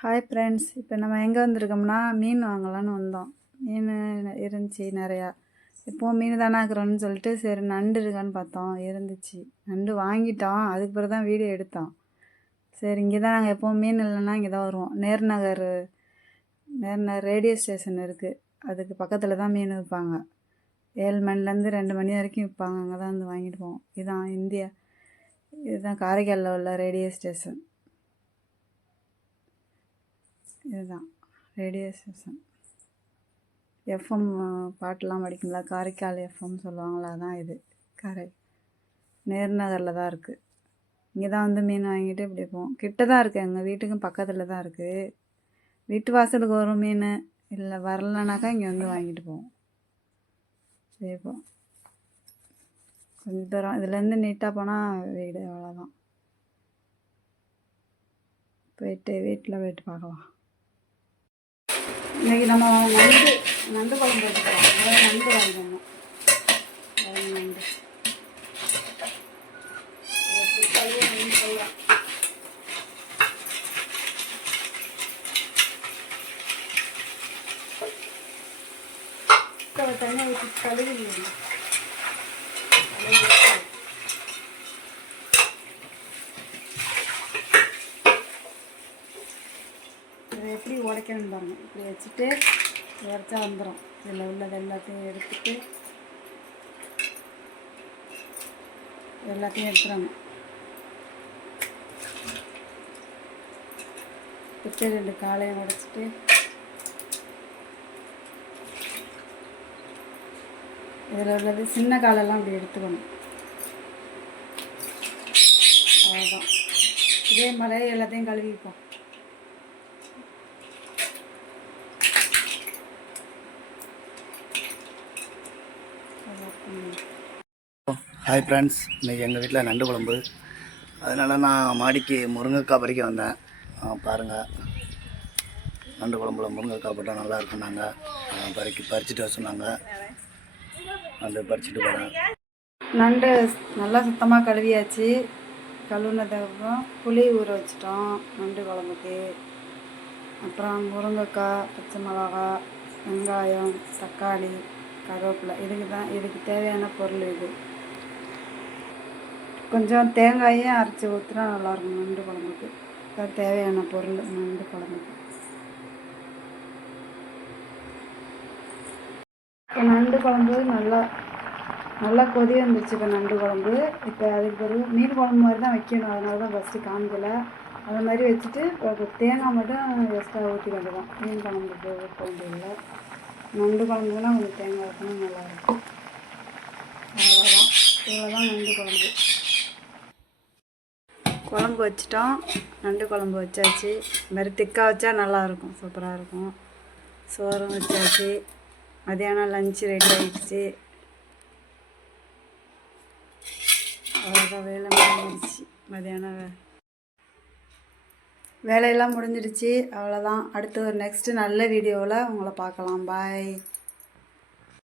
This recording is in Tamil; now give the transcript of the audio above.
ஹாய் ஃப்ரெண்ட்ஸ், இப்போ நம்ம எங்கே வந்திருக்கோம்னா மீன் வாங்கலான்னு வந்தோம். மீன் இருந்துச்சு நிறையா. இப்போது மீன் தானே ஆக்குறோன்னு சொல்லிட்டு சரி நண்டு இருக்கான்னு பார்த்தோம், இருந்துச்சு. நண்டு வாங்கிட்டோம், அதுக்கு பிறகு தான் வீடியோ எடுத்தோம். சரி இங்கே தான் நாங்கள் எப்போவும் மீன் இல்லைன்னா இங்கே தான் வருவோம். நேர்நகர் ரேடியோ ஸ்டேஷன் இருக்குது, அதுக்கு பக்கத்தில் தான் மீன் விற்பாங்க. 7 மணிலேருந்து 2 மணி வரைக்கும் விற்பாங்க. அங்கே தான் வந்து வாங்கிட்டு போவோம். இதுதான் காரைக்காலில் உள்ள ரேடியோ ஸ்டேஷன். இதுதான் ரேடியோ ஸ்டேஷன். எஃப்எம் பாட்டெலாம் படிக்குங்களா, காரைக்கால் எஃப்எம் சொல்லுவாங்களா, அதான் இது. நேர்நகரில் தான் இருக்குது. இங்கே தான் வந்து மீன் வாங்கிட்டு இப்படி போவோம். கிட்ட தான் இருக்குது, எங்கள் வீட்டுக்கும் பக்கத்தில் தான் இருக்குது. வீட்டு வாசலுக்கு வரும் மீன், இல்லை வரலனாக்கா இங்கே வந்து வாங்கிட்டு போவோம். சரி, இப்போது கொஞ்சம் தூரம் இதுலேருந்து நீட்டாக போனால் வீடு, அவ்வளோதான். வீட்டில் போயிட்டு பார்க்கலாம். இன்றைக்கி நம்ம நண்டு குழம்பு எடுத்துக்கலாம். அதாவது நண்டு வாங்கணும். நண்டு தண்ணி ஊற்றி கழுவி இதை எப்படி உடைக்கணும்னு பாருங்கள். இப்படி வச்சுட்டு உடைச்சா வந்துடும். இதில் உள்ளது எல்லாத்தையும் எடுத்துட்டு எடுத்துடணும். எடுத்து 2 காலையும் உடைச்சிட்டு இதில் உள்ளது சின்ன காலெல்லாம் அப்படி எடுத்துக்கணும். அவ்வளோதான். இதே மாதிரி எல்லாத்தையும் கழுவிப்போம். ஹாய் ஃப்ரெண்ட்ஸ், இன்றைக்கி எங்கள் வீட்டில் நண்டு குழம்பு. அதனால் நான் மாடிக்கு முருங்கைக்காய் பறிக்க வந்தேன். பாருங்கள், நண்டு குழம்புல முருங்கைக்காய் போட்டால் நல்லா இருக்கும். நாங்கள் பறிச்சுட்டு வர சொன்னாங்க. நண்டு பறிச்சுட்டு போகிறேன். நண்டு நல்லா சுத்தமாக கழுவியாச்சு. கழுவுனதுக்கப்புறம் புளி ஊற வச்சிட்டோம் நண்டு குழம்புக்கு. அப்புறம் முருங்கைக்காய், பச்சை மிளகா, வெங்காயம், தக்காளி, கருவேப்பிலை, இதுக்கு தேவையான பொருள் இது. கொஞ்சம் தேங்காயும் அரைச்சி ஊற்றினா நல்லாயிருக்கும் நண்டு குழம்புக்கு. அது தேவையான பொருள் நண்டு குழம்புக்கு. இப்போ நண்டு குழம்பு நல்லா கொதி வந்துருச்சு. இப்போ நண்டு குழம்பு இப்போ அதுக்கு பிறகு மீன் குழம்பு மாதிரி தான் வைக்கணும். அதனால தான் ஃபஸ்ட்டு காமிக்கலை. அது மாதிரி வச்சுட்டு தேங்காய் மட்டும் எக்ஸ்ட்ரா ஊற்றி வந்துடும். மீன் குழம்புக்கு குழம்பு இல்லை, நண்டு குழம்புனா கொஞ்சம் தேங்காய் ஊற்றினா நல்லாயிருக்கும். அவ்வளோதான், இவ்வளோதான் நண்டு குழம்பு. குழம்பு வச்சிட்டோம், நண்டு குழம்பு வச்சாச்சு. இந்த மாதிரி திக்காக வச்சா நல்லாயிருக்கும், சூப்பராக இருக்கும். சோறும் வச்சாச்சு. மதியானம் லஞ்சு ரெடி ஆகிடுச்சு. அவ்வளோதான், வேலை முடிஞ்சிடுச்சு. மதியானம் வேலையெல்லாம் முடிஞ்சிடுச்சு. அவ்வளோதான். அடுத்து ஒரு நெக்ஸ்ட்டு நல்ல வீடியோவில் உங்களை பார்க்கலாம். பாய்.